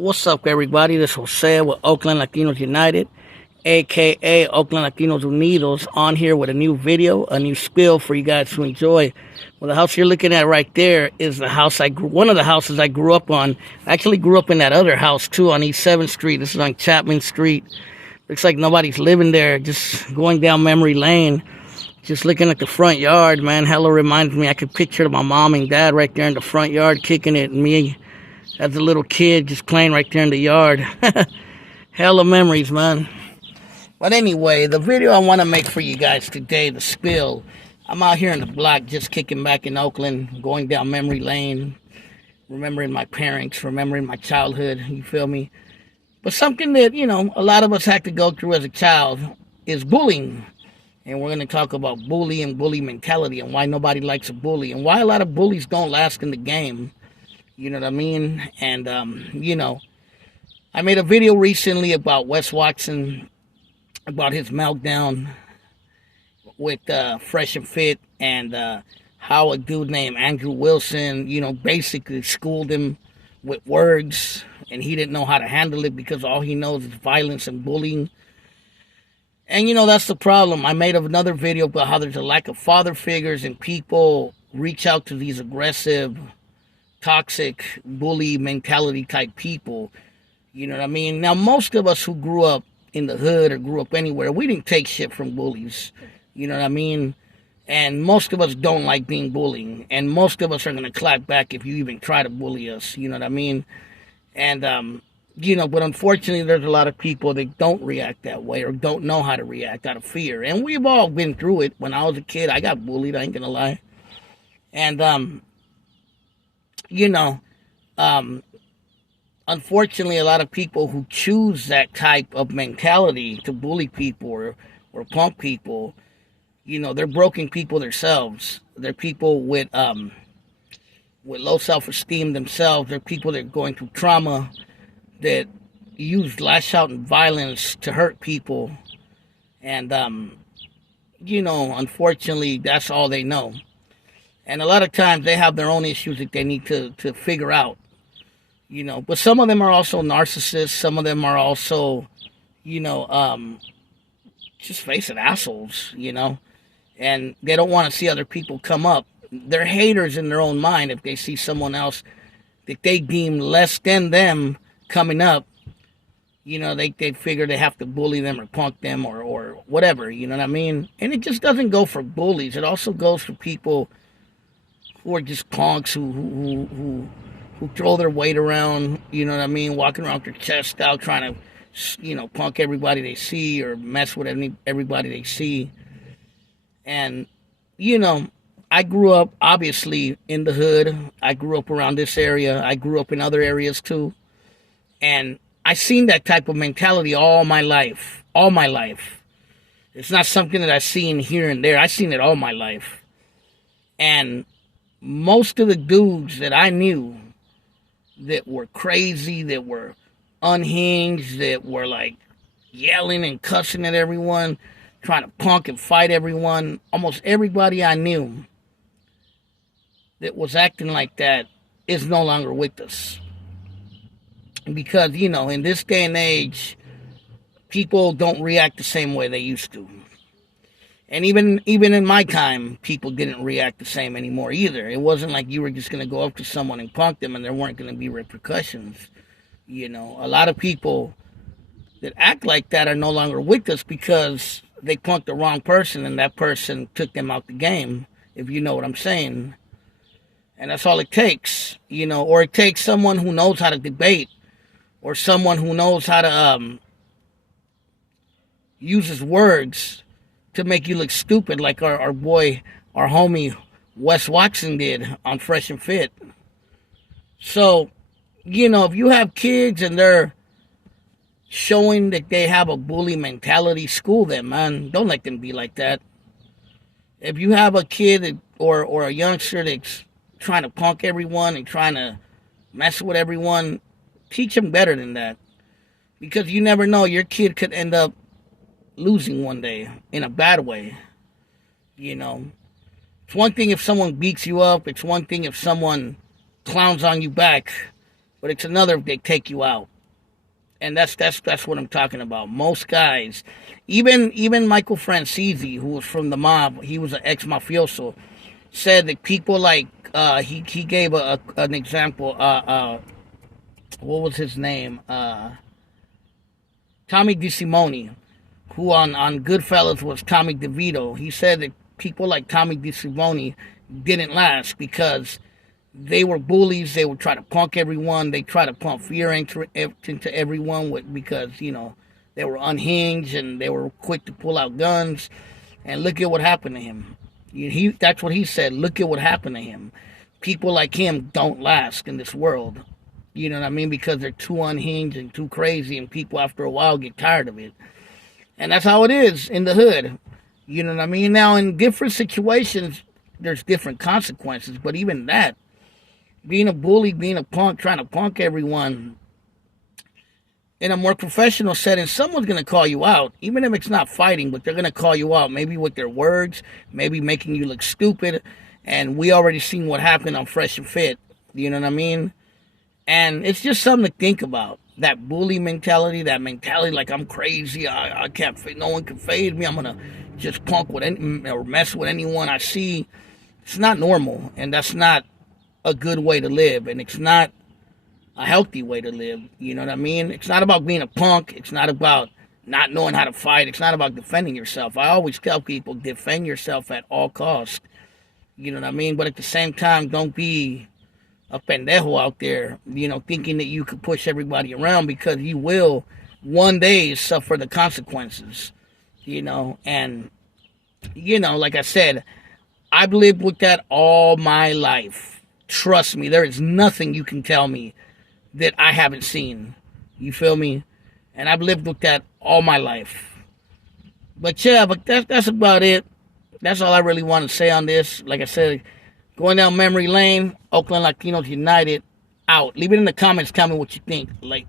What's up, everybody? This is Jose with Oakland Latinos United, aka Oakland Latinos Unidos, on here with a new video, a new spiel for you guys to enjoy. Well, the house you're looking at right there is the house one of the houses I grew up on. I actually grew up in that other house too on East 7th Street. This is on Chapman Street. Looks like nobody's living there. Just going down memory lane. Just looking at the front yard, man. Hella reminds me. I could picture my mom and dad right there in the front yard kicking it, and me as a little kid just playing right there in the yard. Hella memories, man. But anyway, the video I want to make for you guys today, the spill. I'm out here in the block just kicking back in Oakland, going down memory lane, remembering my parents, remembering my childhood, you feel me? But something that, a lot of us had to go through as a child is bullying. And we're going to talk about bully and bully mentality and why nobody likes a bully and why a lot of bullies don't last in the game. You know what I mean? And, I made a video recently about Wes Watson, about his meltdown with Fresh and Fit, and how a dude named Andrew Wilson, basically schooled him with words, and he didn't know how to handle it because all he knows is violence and bullying. And, that's the problem. I made another video about how there's a lack of father figures and people reach out to these aggressive, toxic, bully mentality type people. You know what I mean? Now, most of us who grew up in the hood or grew up anywhere, we didn't take shit from bullies. You know what I mean? And most of us don't like being bullied. And most of us are going to clap back if you even try to bully us. You know what I mean? And, but unfortunately, there's a lot of people that don't react that way or don't know how to react out of fear. And we've all been through it. When I was a kid, I got bullied, I ain't going to lie. And, unfortunately, a lot of people who choose that type of mentality to bully people or punk people, they're broken people themselves. They're people with low self-esteem themselves. They're people that are going through trauma, that use lash out and violence to hurt people. And, unfortunately, that's all they know. And a lot of times they have their own issues that they need to figure out, But some of them are also narcissists. Some of them are also, just face it, assholes, And they don't want to see other people come up. They're haters in their own mind if they see someone else that they deem less than them coming up. They figure they have to bully them or punk them or whatever, you know what I mean? And it just doesn't go for bullies. It also goes for people who are just punks who throw their weight around, you know what I mean, walking around with their chest out, trying to, punk everybody they see or mess with everybody they see. And, I grew up, obviously, in the hood. I grew up around this area. I grew up in other areas, too. And I seen that type of mentality all my life. All my life. It's not something that I've seen here and there. I've seen it all my life. And most of the dudes that I knew that were crazy, that were unhinged, that were like yelling and cussing at everyone, trying to punk and fight everyone, almost everybody I knew that was acting like that is no longer with us. Because, in this day and age, people don't react the same way they used to. And even in my time, people didn't react the same anymore either. It wasn't like you were just going to go up to someone and punk them and there weren't going to be repercussions. A lot of people that act like that are no longer with us because they punked the wrong person and that person took them out the game, if you know what I'm saying. And that's all it takes, or it takes someone who knows how to debate or someone who knows how to use his words to make you look stupid like our boy, our homie, Wes Watson did on Fresh and Fit. So, if you have kids and they're showing that they have a bully mentality, school them, man. Don't let them be like that. If you have a kid or a youngster that's trying to punk everyone and trying to mess with everyone, teach them better than that. Because you never know, your kid could end up losing one day in a bad way. It's one thing if someone beats you up. It's one thing if someone clowns on you back. but it's another if they take you out. And that's what I'm talking about. Most guys, even Michael Francesi, who was from the mob, he was an ex-mafioso, said that people like he gave an example. What was his name? Tommy DeSimone, who on Goodfellas was Tommy DeVito. He said that people like Tommy DeSimone didn't last because they were bullies. They would try to punk everyone. They try to pump fear into everyone because, they were unhinged and they were quick to pull out guns. And look at what happened to him. That's what he said. Look at what happened to him. People like him don't last in this world. You know what I mean? Because they're too unhinged and too crazy, and people after a while get tired of it. And that's how it is in the hood. You know what I mean? Now, in different situations, there's different consequences. But even that, being a bully, being a punk, trying to punk everyone, in a more professional setting, someone's going to call you out, even if it's not fighting, but they're going to call you out, maybe with their words, maybe making you look stupid. And we already seen what happened on Fresh and Fit. You know what I mean? And it's just something to think about. That bully mentality, that mentality like I'm crazy, I can't, no one can fade me, I'm going to just punk with or mess with anyone I see. It's not normal, and that's not a good way to live, and it's not a healthy way to live. You know what I mean? It's not about being a punk. It's not about not knowing how to fight. It's not about defending yourself. I always tell people, defend yourself at all costs. You know what I mean? But at the same time, don't be a pendejo out there, thinking that you could push everybody around, because you will one day suffer the consequences, and, like I said, I've lived with that all my life. Trust me, there is nothing you can tell me that I haven't seen. You feel me? And I've lived with that all my life. But yeah, that's about it. That's all I really want to say on this. Like I said, going down memory lane, Oakland Latinos United, out. Leave it in the comments. Tell me what you think. Like,